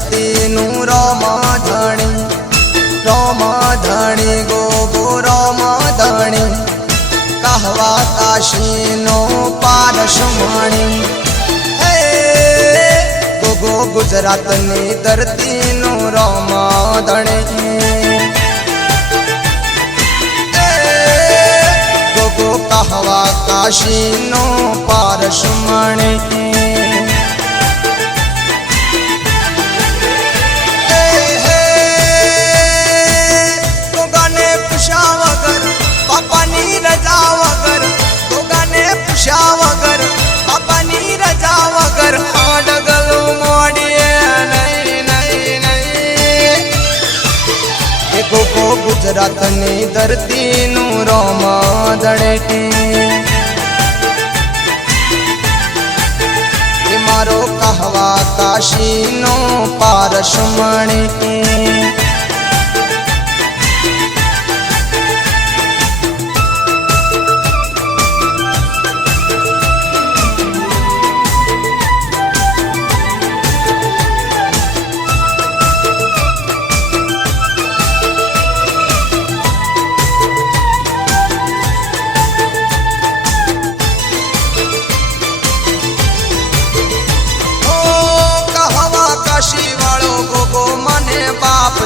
धरती नु रामाधणी गो रामाधणी कहवा काशी नो पारसमणी गो गुजरात नी धरती नु रामाधणी गो कहवा काशी नो पारसमणी वगर बापानी रजा वगर डगलो मोड़िए नहीं नहीं नहीं गो गुजरात नी धरती नु रामाधणी मारो कहवा काशी नो पारसमणी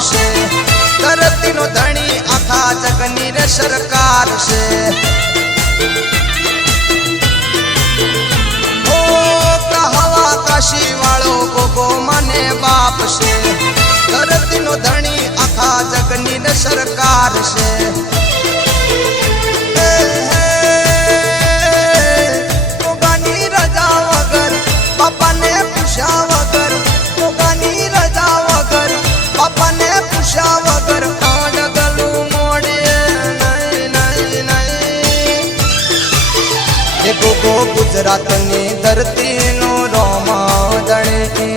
से धरती नो धनी आखा जगनी रे सरकार से ओ कहवा काशी वालो गोगो मने बाप से धरती नो धनी आखा जगनी रे सरकार से गोगानी रजा वगर बापा ने पूछा वगर गोगानी रजा वगर बापा ने पूछा वगर डगलू मोड़िए नहीं नहीं नहीं गो गुजरात नी धरती नु रामाधणी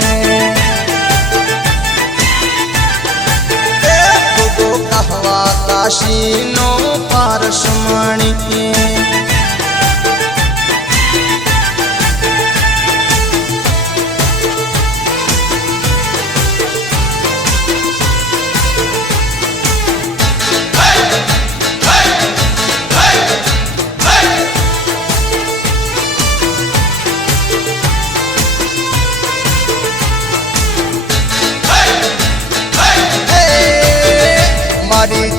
गो कहवा काशी नो पारसमणी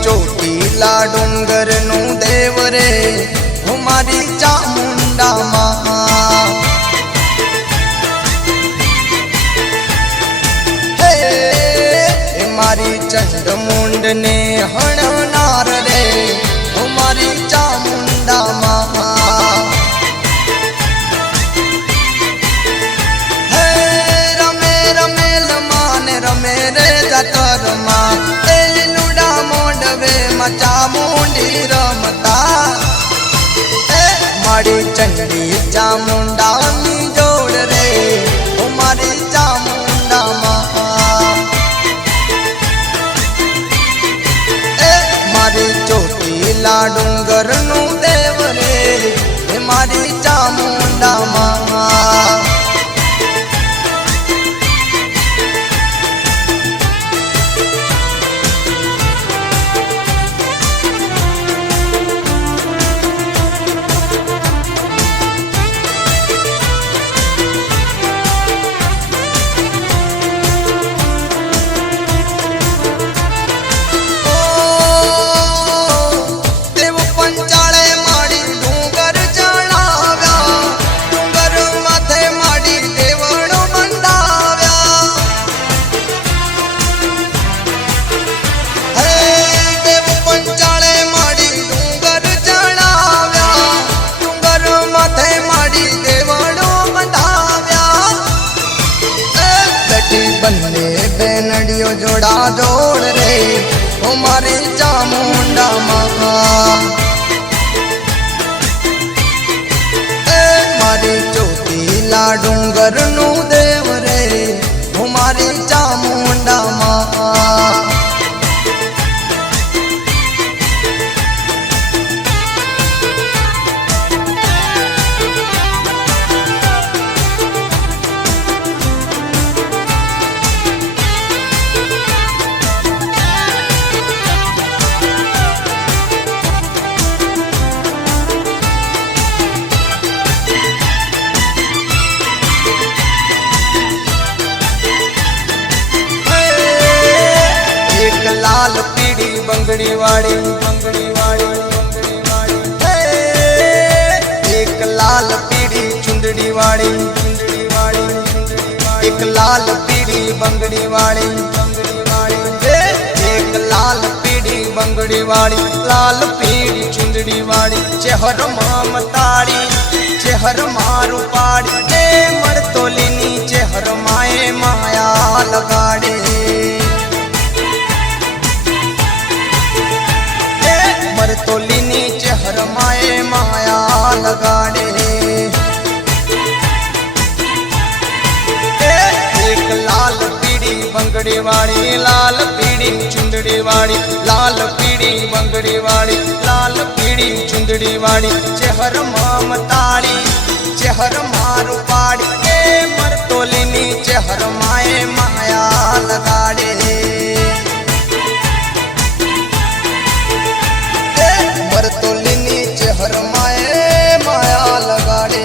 ચોટીલા ડુંગર નું દેવ રે હું મારી ચામુંડા માં હે મારી ચંડમુંડ ને હણનાર રે હું મારી ચામુંડા માં હે રમે રમે લમાને રમે રે જતર માં चामुंडी रमता मारी चंडी चामुंडा मी जोड़ रे मारी चामुंडा मारी ચોટીલા डूंगर नु देव रे मारी चामुंडा बन्ने बेनडियो जोड़ा जोड़ रे हमारी चामुंडा मारी ચોટીલા डूंगर नु देव रे हमारी चामुंडा બંગડી વાળી એક લાલ પીળી ચુંદડી વાળી એક લાલ પીળી બંગડી વાળી એક લાલ પીળી બંગડી વાળી લાલ પીળી ચુંદડી વાળી ચહેર મમતાળી ચહેર મારું પાડી એ મરતોલીની ચહેર માએ માયા લગાડે મરતોલીની ચહેર માએ માયા લગાડે એક લાલ પીળી બંગડી વાળી લાલ પીળી ચુંદડી વાળી લાલ પીળી બંગડી વાળી લાલ પીળી ચુંદડી વાળી ચહેર મમતાળી ચહેર મારું પાડી એ મરતોલીની ચહેર માએ માયા લગાડે મરતોલીની ચહેર માએ માયા લગાડે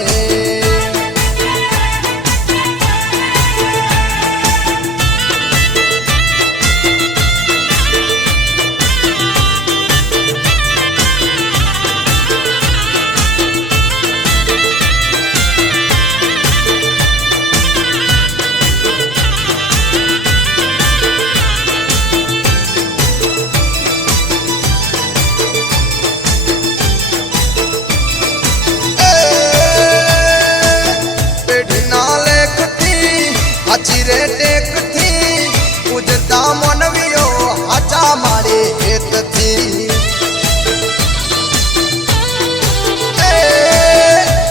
ચીરે ટેકથી પૂજતા મનવીઓ હાચા મારે હેતથી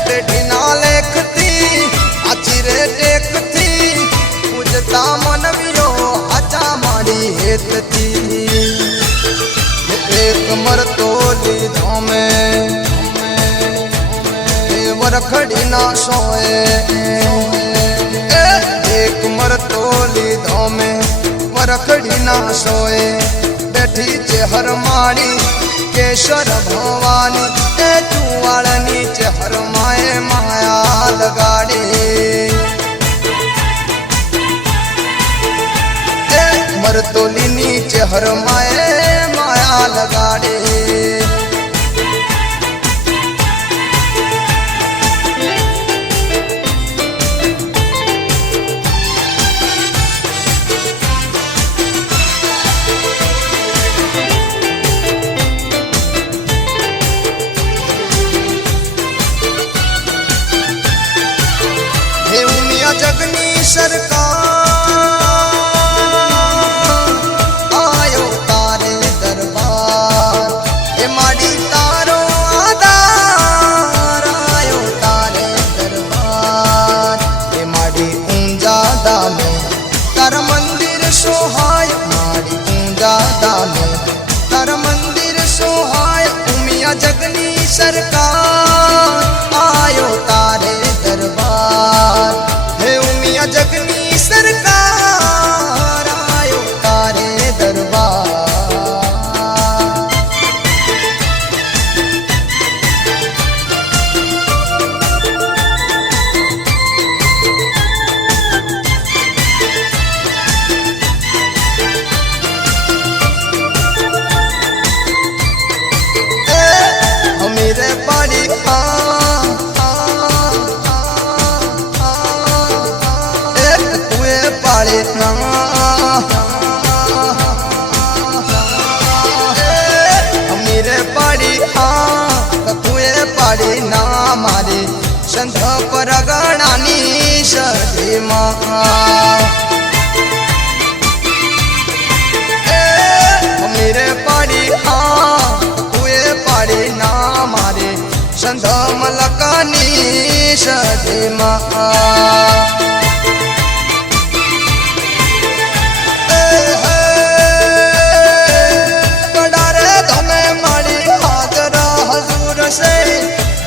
પેઢીના લેખથી આ ચીરે ટેકથી પૂજતા મનવીઓ હાચા મારી હેતથી એક મરતોલી ધામે વરખડીના સોએ એક મરતોલી ધામે વરખડીના સોએ બેઠી ચહેર માડી કેશર ભવાની એ ચુવાળની ચહેર માએ માયા લગાડે એ મરતોલીની ચહેર માએ માયા લગાડે જગની સરકાર આયો તારે દરબાર એ માડી તારો આધાર આયો તારે દરબાર એ માડી ઊંઝા દામે તાર મંદિર સોહાય માડી ઊંઝા દામે તાર મંદિર સોહાય ઉમિયા જગની સરકાર આયો તારે દરબાર જગની સરકાર આયો તારે દરબાર અમીરે પાડી અમીરે પાડી તુએ પાડી ના મારે સંધ પરગણાની સદીમાં અમીરે પાડી તુએ પાડી ના મારે સંધ મલકાની સદીમાં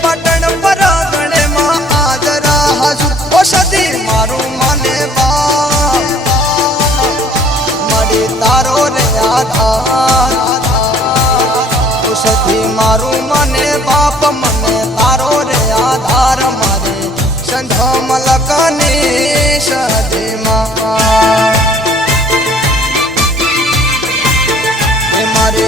પટણ પર ગણે માં આદરા હજુ ઓ સદી મારું મને મારી તારો રે આધાર ઓ સદી મારું મને બાપ મને તારો રે આધાર મારે સંધ મલકની સદીમાં મારે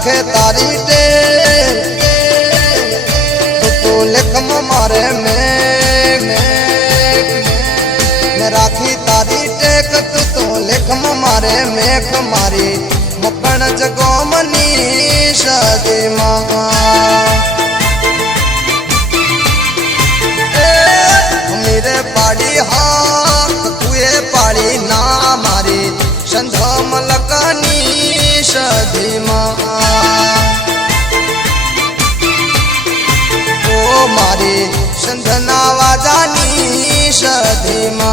राखे तारी टेक तू लिख मारे में राखी तारी टेक तू लिख मारे मेख मारी मुकण जगो मनीष दे मेरे पाड़ी हाथ तुए पाड़ी ना मारी संधो मलकनी सधीमा ओ मारी संधना वाजानी सधीमा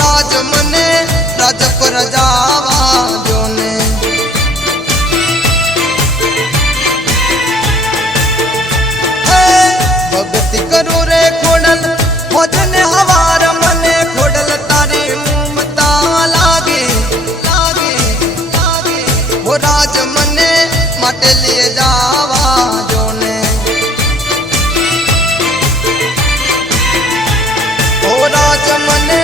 राज मने राज पर जावा जोने भक्ति करो रे खोडल भजन हवार मने खोडल तारी ममता लागे लागे लागे हो राज मने माटे लिए जावा जोने हो राज मने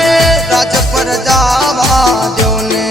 राज पर जावा जोने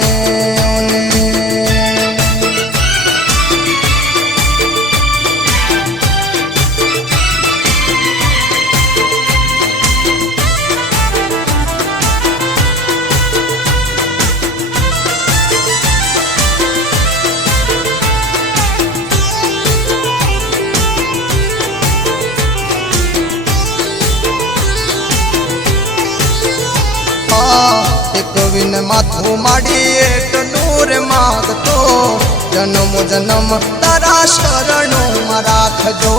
विन माथू माड़ी एक नूर माग तो जन्म जन्म तारा शरणों में राख जो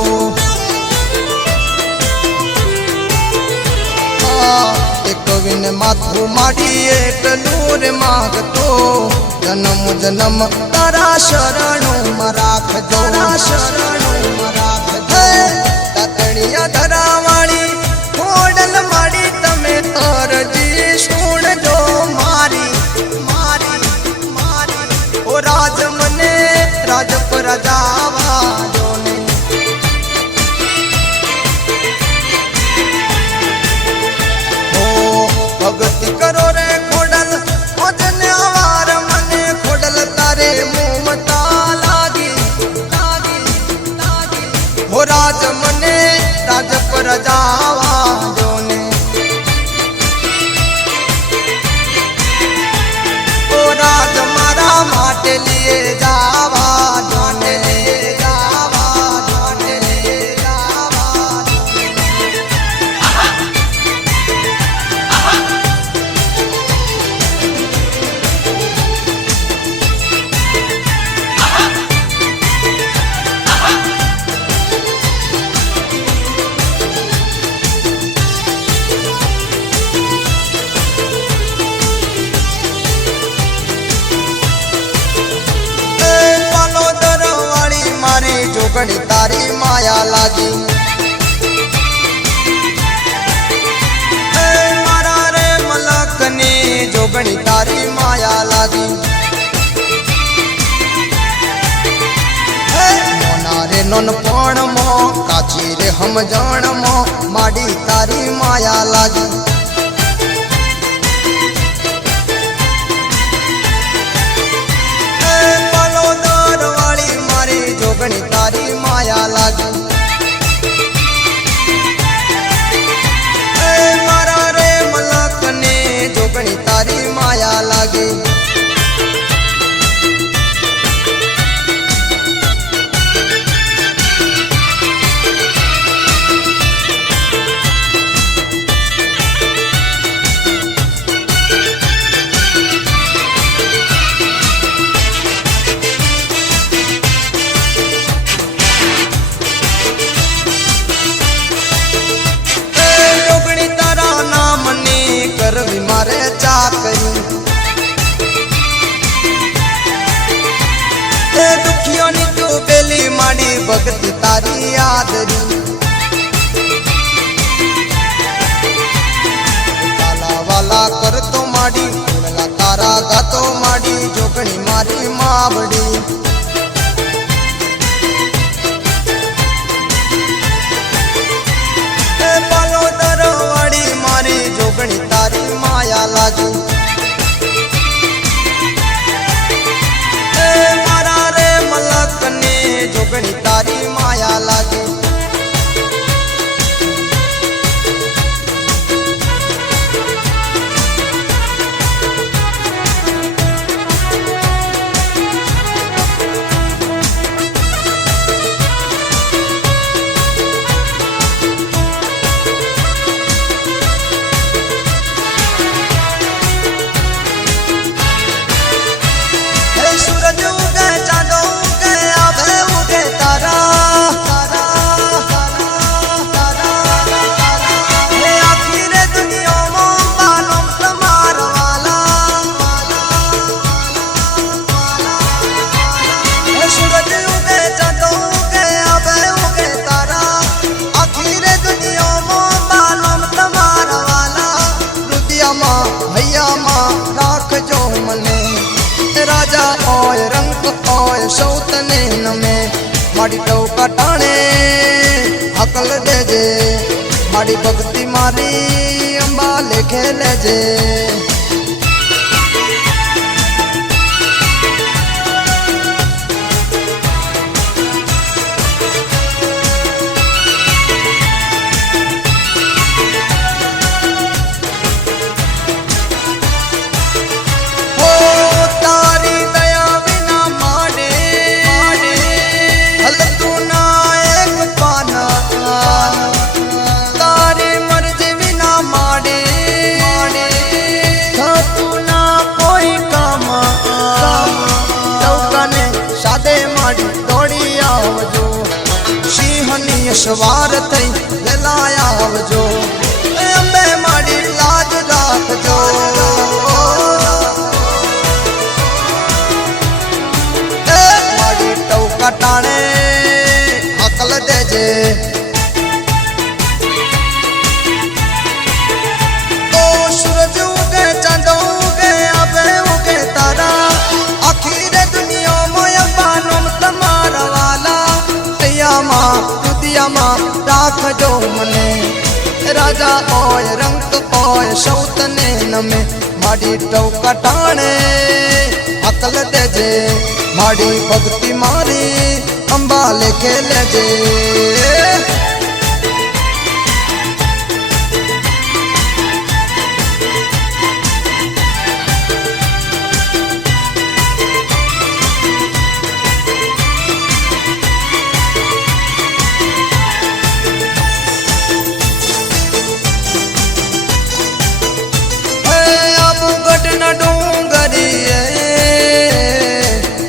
एक विन माथू माड़ी एक नूर माग तो जन्म जन्म तारा शरणों में राख जो शरणों में राख जो ततड़िया धरावाड़ी खोडल माड़ी तमे तार जी सुन जो राज मने राज पर जावा जोने ओ भक्ति करो रे खोडल भजन आवार मने खोडल तारे ममता लागी लागी लागी हो राज मने राज पर जावा जोने ओ राज मारा माटे लिए जावा जोने जावा जोने जावा जोगणी तारी माया लागी मारा रे मलकनी जोगणी तारी माया लागी मोना रे नोन पण मो काची रे हम जान मो माडी तारी माया लागी जोगणी तारी माया लागी मारा रे मलकने जोगणी तारी माया लागी करी ए दुखियों नी तू बेली माड़ी भक्ति तारी आदरी वाला वाला कर तो माड़ी वाला तारा गातो माड़ी जोगणी मारी मावड़ी जोगणी तारी माया लागी मारा रे मलक ने जोगणी तारी माया लागी राजा ओय रंग ओय सौतने नमे माड़ी टौका टाणे अकल दे जे माड़ी भक्ति मारी अंबा लेखे ले जे सवार थई लाया आवजो अंबे माड़ी लाज राखजो माड़ी टौका टाणे अकल देजे ओ सूरज उगे चांद उगे आबे उगे तारा आखिर दुनिया में बानम तुम्हारा वाला तैयामा राख जो मने राजा ओय रंग ओय सौतने नमे माड़ी टौका टाणे अकल देजे माड़ी भक्ति मारी अंबा लेके लेजे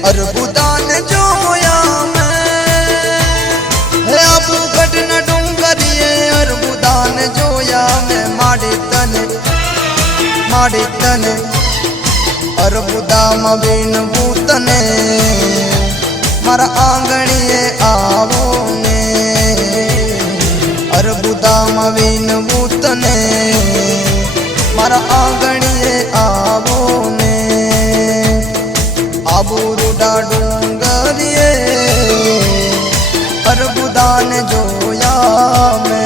अरबुदान जोया मैं अबू गढ़ डूंगरिए अरबुदान जोया मैं माड़ी तने अरबुदा मबीन बूतने मारा आंगणिए आवो ने अरबुदा मबीन बूतने मारा आंगणिए आवो ने आबू रुडा डूंगरिए अरबुदान जोया मैं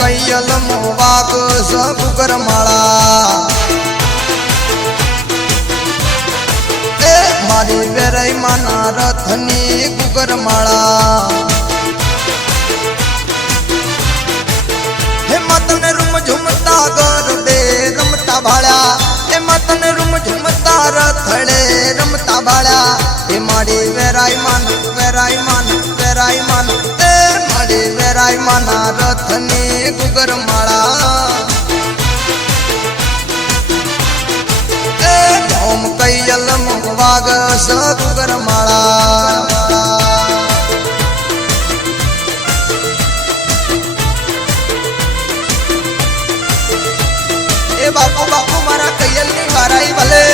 कैयल मोवाग सब करमाड़ा ए मारी वेराई माना रथनी गुगरमाड़ा हे मतन रूम झुमता गर दे रमता भाड़ा हे मतन रूम झुमता रथड़े रमता भाड़ा हे मारी वेराई माना માના રથની ગુગર માળા એ ધોમ કૈયલ વાગ સ ગુગર માળા એ બાપુ બાપુ મારા કૈયલ ની વારાઈ ભલે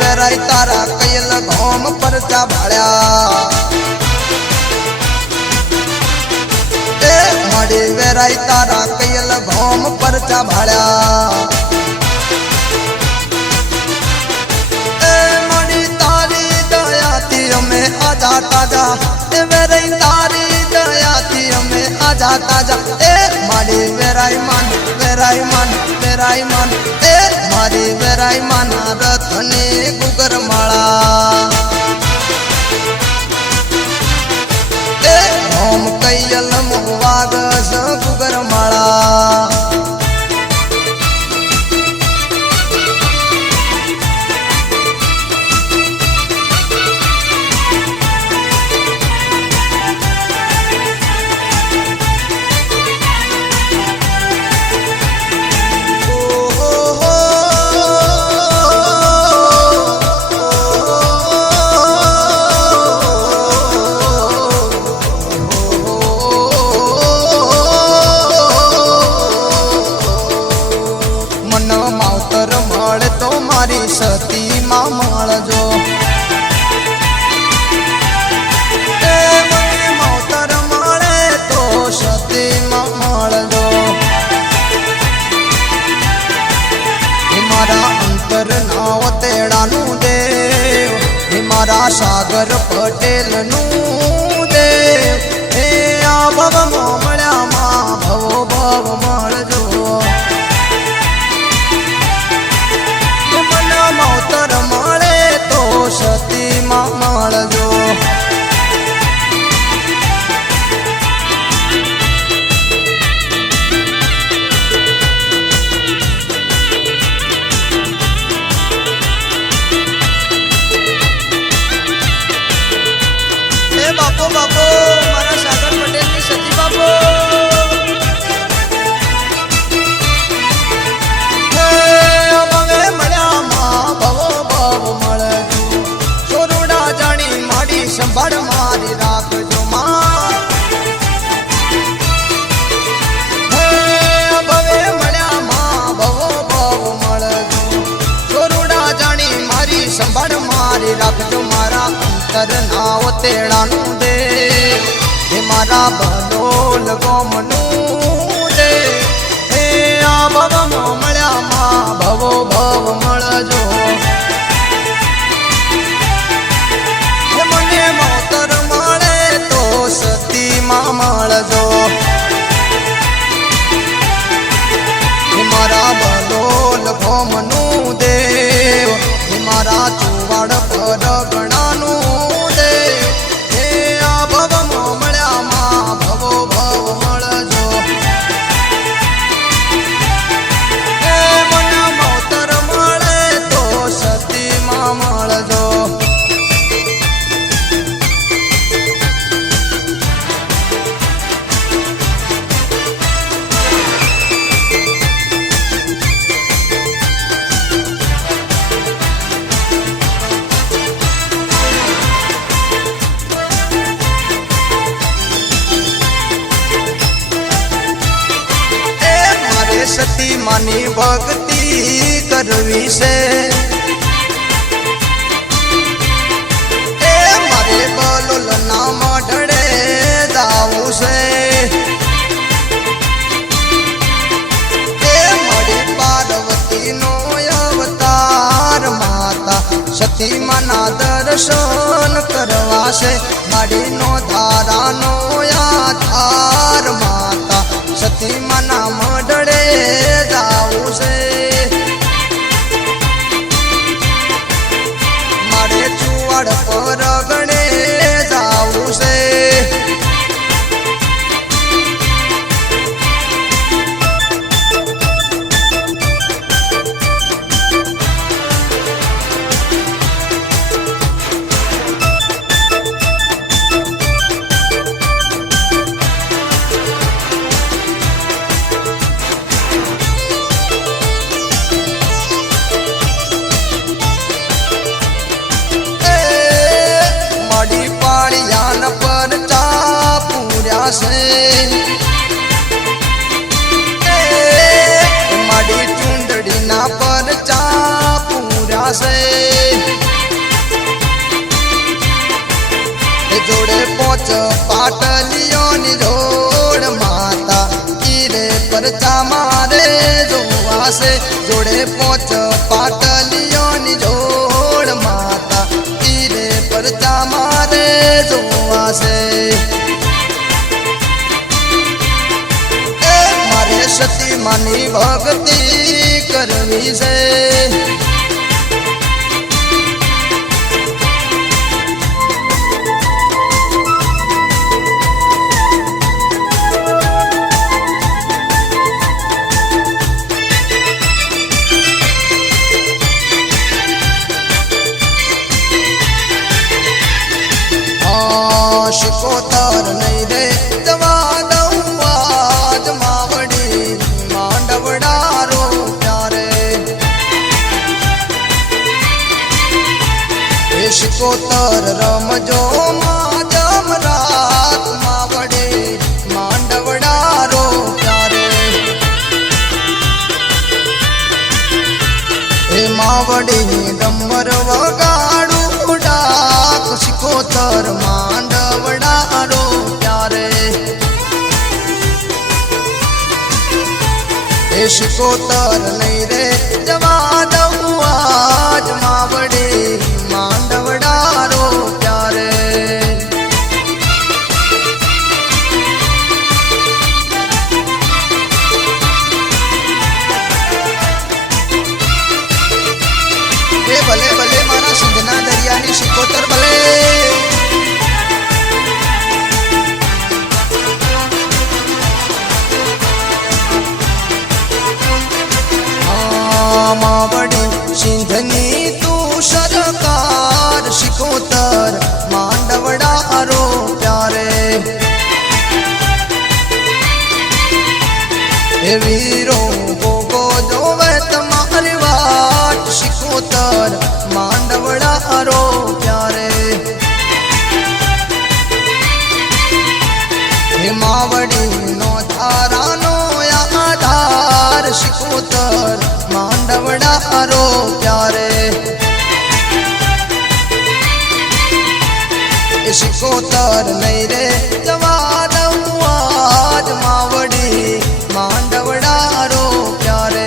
વેરાય તારા કૈયલ ઘોમ પરચા ભાળ્યા એ મળી વેરાય તારા કૈયલ ઘોમ પરચા ભાળ્યા એ મળી તારી દયાથી અમે આજા તાજા એ વેરાય તારી દયાથી અમે આજા તાજા એ મારી વેરાય માન વેરાય માન વેરાય માન એ મારી વેરાય માના રથની ગુગર માળા એ ઓમ કૈયલ વાગ સ ગુગર માળા સતી માં મળજો એ મને માવતર મળે તો સતી માં મળજો એ મારા અંતર નાવ તેડાનું દેવ એ મારા સાગર પટેલ નું દેવ એ આ ભવ મળ્યામાં ભવો ભવ મળજો માવતર મળે તો સતી માં મળજો એ બાપો બાપો મારા સાગર પટેલ ની સતી બાપો સંભાળ મારી રાખજો માં ભવે મળ્યા માં ભવો ભવ મળજો ચોરુડા જાણી મારી સંભાળ મારી રાખજો મારા અંતર નાવ તેડાનું દે હે મારા ભલોલ ગોમનું દે હે આ ભવ મળ્યા માં ભવો ભવ મળજો માવતર મળે તો સતી માં મળજો મારા બલોલ ભોમનું દેવ મારા ચુવાડ પર ગણાનું દેવ હે આ ભવ મળ્યા માં ભવો ભવ મળજો હે મને માવતર મળે તો સતી માં મળજો સતી માની ભક્તિ કરવી છે એ મારે બલોલ નામ ઢળે જાવું છે એ મળી પાર્વતી નો અવતાર માતા સતી માના દર્શન કરવા છે માડી નો ધારાનો આધાર માતા સતી માના મઢડે જાવું છે મારે ચુવાડ પર ગણે જાવું છે से जोड़े पोच पाटलियों ની જોડ માતા તીરે પરચા મારે જોવા છે એ મારે સતી માની ભક્તિ કરવી છે शिकोतर नहीं रे जवा दऊं आज मावड़ी मांडवड़ा रो प्यारे शिकोतर रमजो माजम रात मावड़ी मांडवड़ा रो प्यारे मावड़ी डमर वगाड़ू डाक शिकोतर मांडवड़ा रो प्यारे शिकोतर नहीं रे जवा दऊं आज मावड़ी मांडवड़ा रो प्यारे भले भले मारा सिंधना दरियानी शिकोतर भले मावड़ी सिंधनी तू सरकार शिकोतर मांडवड़ा रो प्यारे वीरो गोगो जोवे तुम्हारी वाट शिकोतर मांडवड़ा रो प्यारे मावड़ी नो धारा नो आधार शिकोतर मांडवड़ा रो प्यारे शिकोतर नहीं रे जवा दऊं आज मावड़ी मांडवड़ा रो प्यारे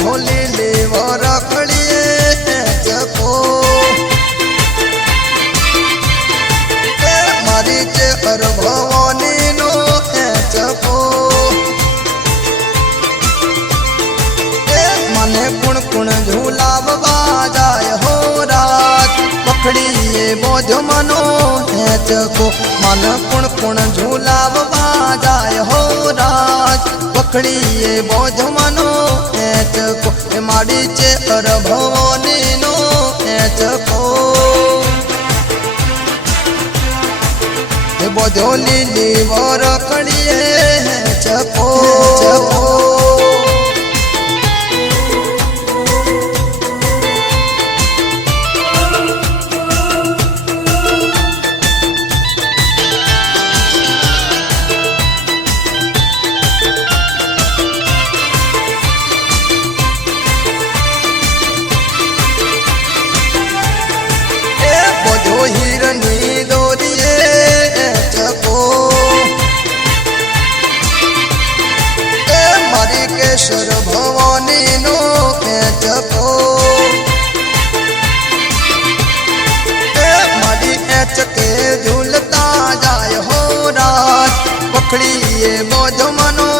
ढोले ले रखड़िए जको मारी चे हर भवानी नो जको मने कुण कुण झूला बाजाय हो रात पकड़िए बोझ मनो जको मन कुण कुण झूला बाजाय हो रात पकड़िए बोझ मनो को माड़ी चे हर भवानी नो चको बोझोली लीवर कड़िए चको चको हिरनी दोरिए चको मारी केशर भवानी नो चको मारी चके झूलता जाय हो रात पकड़िए बोझ मनो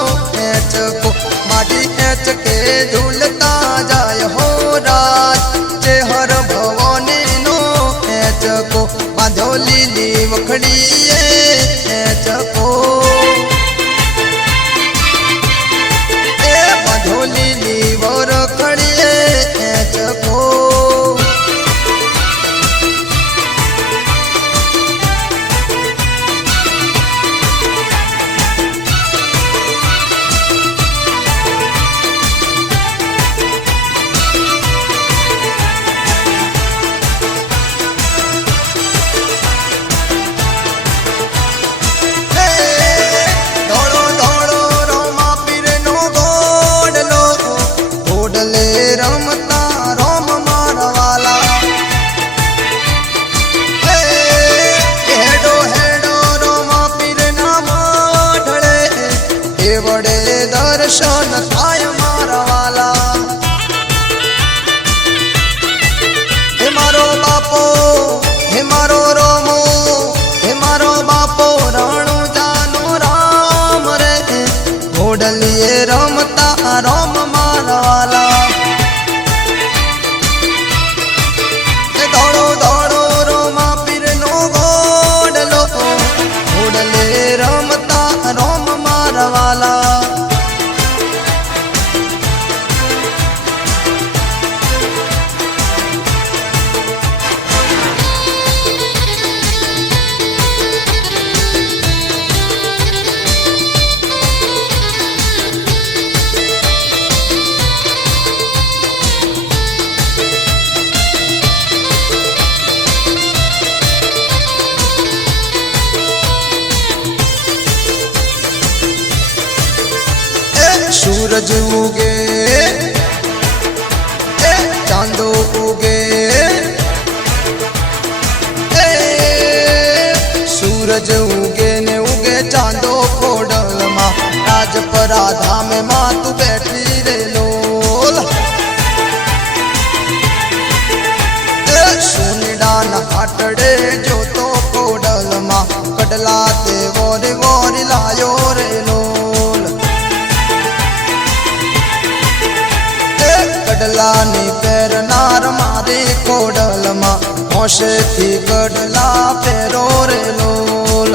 चको मारी चके झूलता जाय हो रात चेहर भवानी नो चको बांधोली ली वखड़िए चको बांधोली ली वर खड़िए चको सूरज उगे चांदो उगे सूरज उगे ने उगे चांदो खोडल मां राजपरा धाम मां तू बैठी रे लोल सुनिडा न हाटड़े जो तो खोडल मां कडला ते वोरी वोरी लायो रे लोल कडला ने पैर नार मारे खोडल मां होशे थी कडला पैरो रे लोल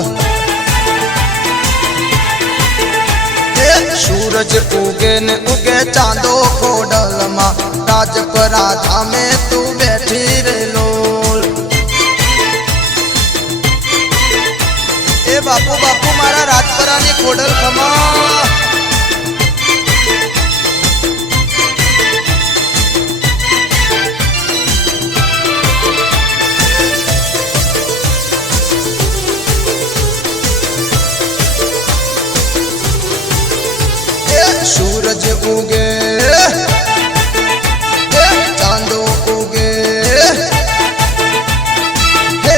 सूरज उगे ने उगे चांदो खोडल मां राजपरा धामे तू बैठी रे लोल ए बापू बापू मारा राजपरा ने खोडल खमा सूरज उगे चांदो उगे हे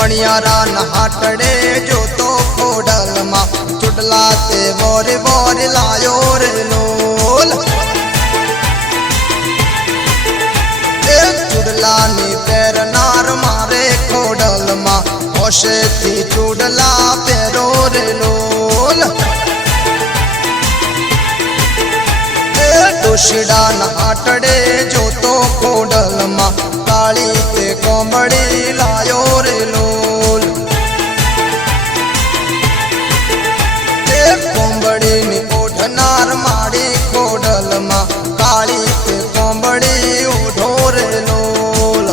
मणियारा नहाटड़े जो तो खोडल मां चुडला ते वोरे वोरे लायो रे लोल चुडला ने पैर नार मारे खोडल मां होशे थी चुडला पैरो रे लोल दोषिडा नाटड़े जो तो खोडल मां काली ते कोमड़ी लायो रे लोल कोमड़ी नी ओढ़नार माड़ी खोडल मां काली ते कोमड़ी ओढ़ो रे लोल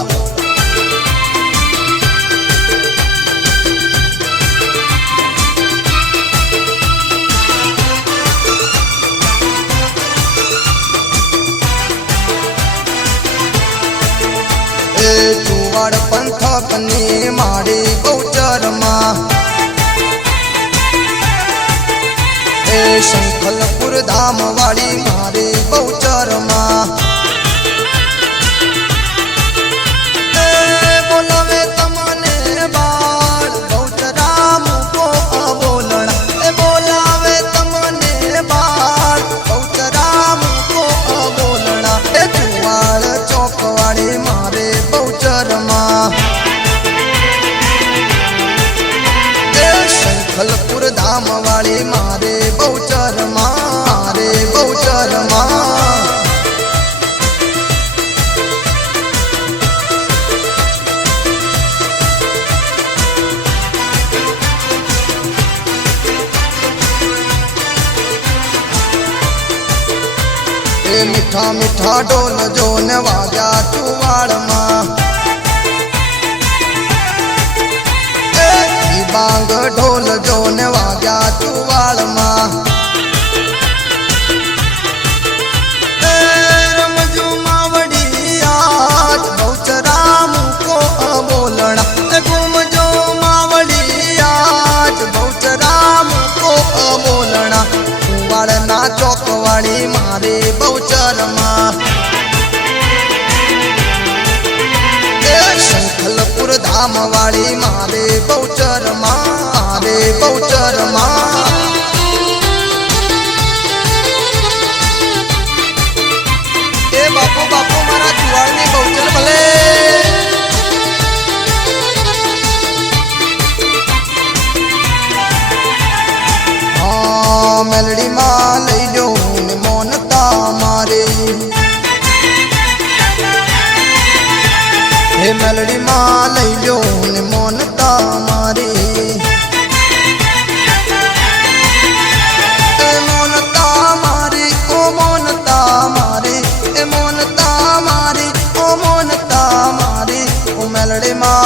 चुवाड़ पंथक ने मारे गौचर मां शंखलपुर धाम वाली मारे गौचर मां बोलावे तमने बाल गौचरा मुको बोलना बोलावे तमने बाल गौचरा मुको बोलना चुवाड़ चौक वाली मारे गौचर मां शंखलपुर धाम वाली मारे गौचर मारे गौचर मां मीठा मीठा ढोल जो ने वाग्या चुवाड़ मां बांग ढोल जो ने वाग्या चुवाड़ मां रमजू मावड़ी आज गौचरा मुको बोलना घूम जो मावड़ी आज गौचरा मुको बोलना चुवाड़ ना चौक वाली मारे गौचर मां शंखलपुर धाम वाली मारे गौचर मारे गौचर मां ए बापू बापू मारा चुवाड़ ने गौचर भले हाँ मेलड़ी मां लई लो ने मोनता मारे हे मेलड़ी मां लई लो ने मोनता मारे मोनता मारी ओ मोनता मारी ए मोनता मारी ओ मोनता मारी ओ मेलड़ी मां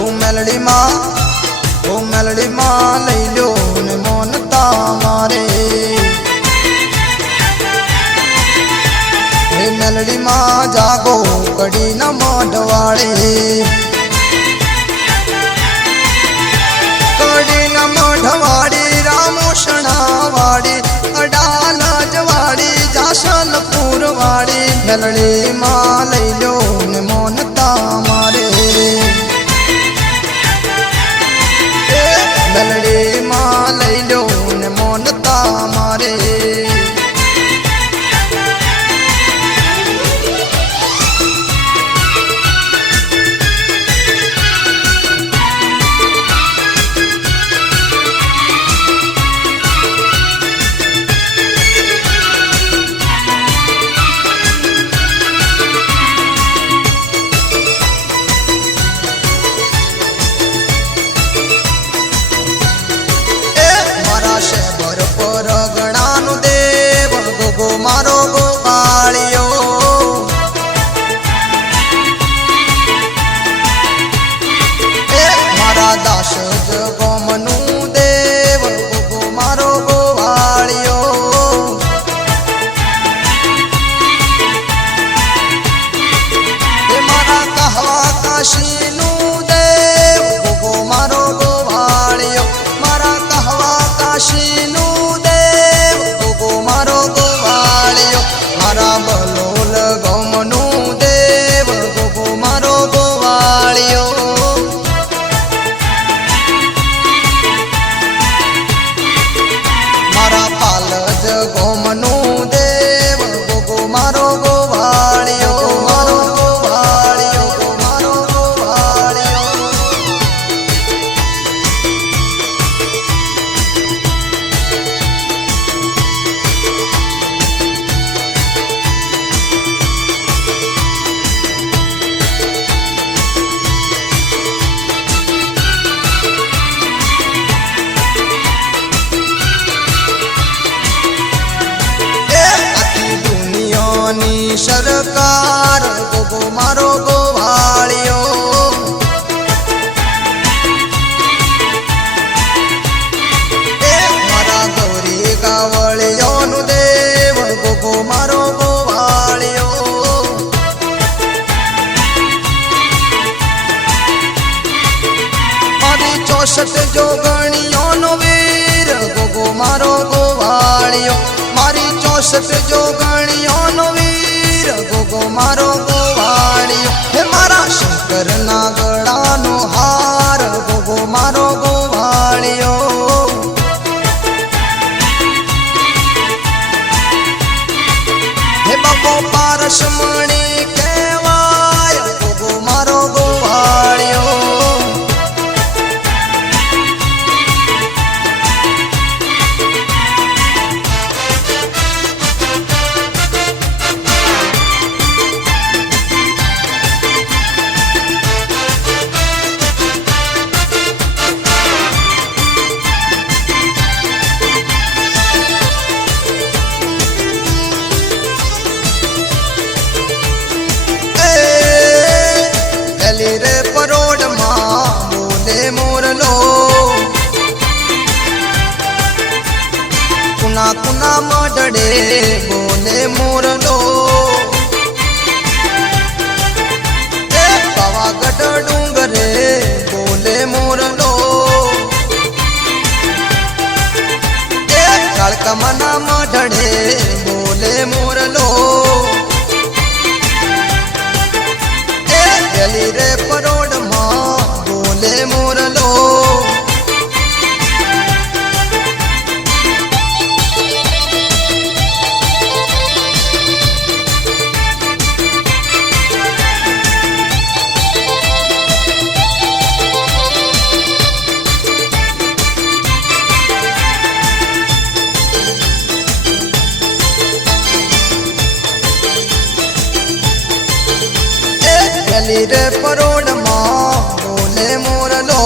ओ मेलड़ी मां ओ मेलड़ी मां लई लो ने मोनता मारे ગોગો મારો ગોવાળિયો એ મારા ગૌરી ગાવળિયોનું દેવ ગોગો મારો ગોવાળિયો મારી 64 જોગણીઓનો વીર ગોગો મારો ગોવાળિયો મારી 64 જોગણીઓનો વીર ગોગો મારો ગોવાળિયો હે મારા શંકરના ગળાનો હાર ગોગો મારો ગોવાળિયો હે બાપો પારસમણી કહેવાય ગોગો મારો ગોવાળિયો રે પરોડમાં બોલે મોરલો કુના કુના મડડે બોલે મોરલો એ પાવાગઢ ડુંગરે બોલે મોરલો એ કાળકામાના મઢડે બોલે મોરલો રે પરોડમાં બોલે મોરલો રે પરોડમાં બોલે મોરલો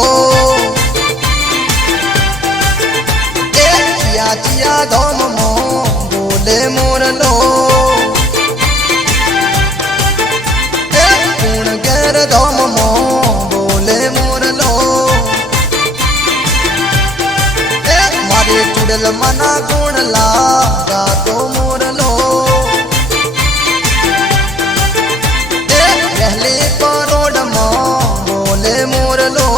એ ચિયા ચિયા ધોમમાં બોલે મોરલો એ કુણ ઘેર ધોમમાં બોલે મોરલો એ મારી ચુડલ મના ગુણલા ગાતો મોરલો પહેલી પરોડમાં બોલે મોરલો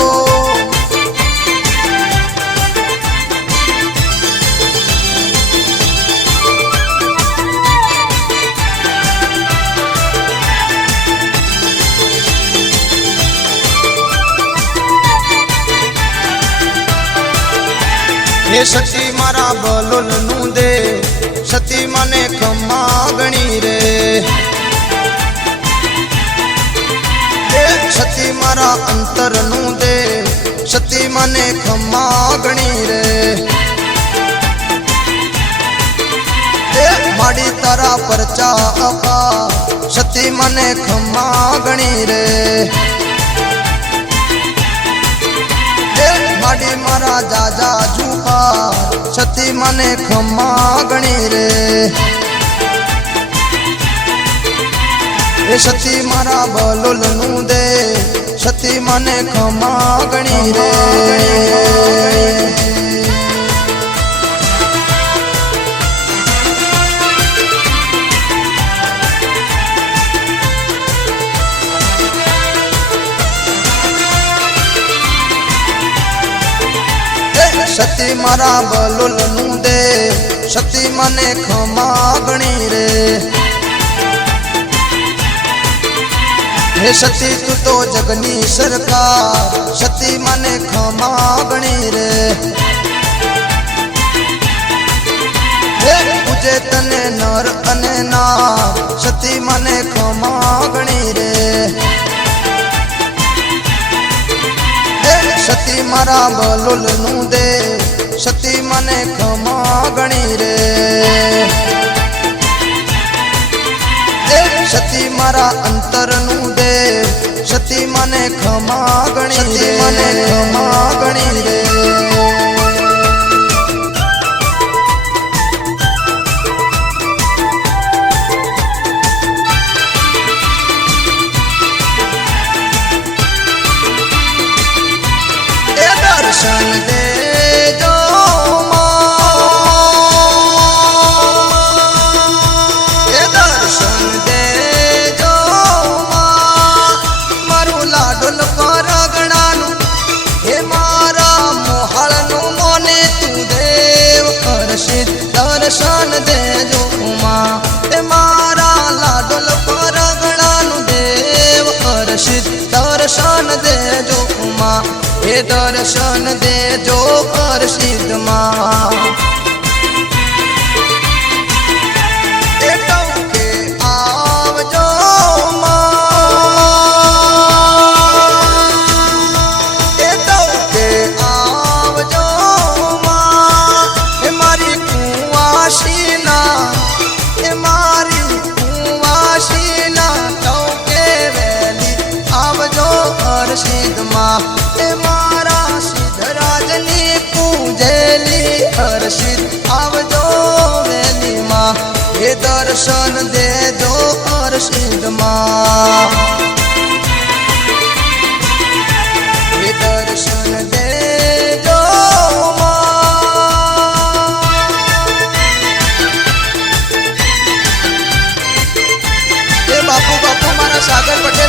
હે સતી મારા બલોલનું દે સતી મને ખમા ગણી રે સતી મારા અંતરનું દે સતી મને ખમા ગણી રે માડી તારા પરચા અપા સતી મને ખમા ગણી રે માડી મારા જાજા ઝૂપા સતી મને ખમા ગણી રે એ સતી મારા બલોલનું દે સતી મને ખમા ગણી રે સતી મારા બલોલનું દે સતી મને ખમા ગણી રે હે સતી તું તો જગની સરકાર સતી મને ખમા ગણી રે હે પૂજે તને નર અને નાર સતી મને ખમા ગણી રે હે સતી મારા બલોલનું દે સતી મને ખમા ગણી રે સતી મારા અંતરનું દે સતી મને ખમા ગણી મને ખમા ગણી રે હર્ષિત દર્શન દેજો ઉમા એ મારા લાડોલ પરગણાનું દેવ હર્ષિત દર્શન દેજો ઉમા એ દર્શન દેજો હર્ષિત માં એ ટૌકે આવજો એ ટૌકે આવજો એ મારી કુંવાસીના એ મારી કુંવાસીના ટૌકે વેલી આવજો હર્ષિતમાં એ મારા સિદ્ધરાજની પૂજેલી હર્ષિત આવજો વેલીમાં એ દર્શન દેજો હર્ષિતમાં એ દર્શન દેજો એ બાપુ બાપુ મારા સાગર પટેલ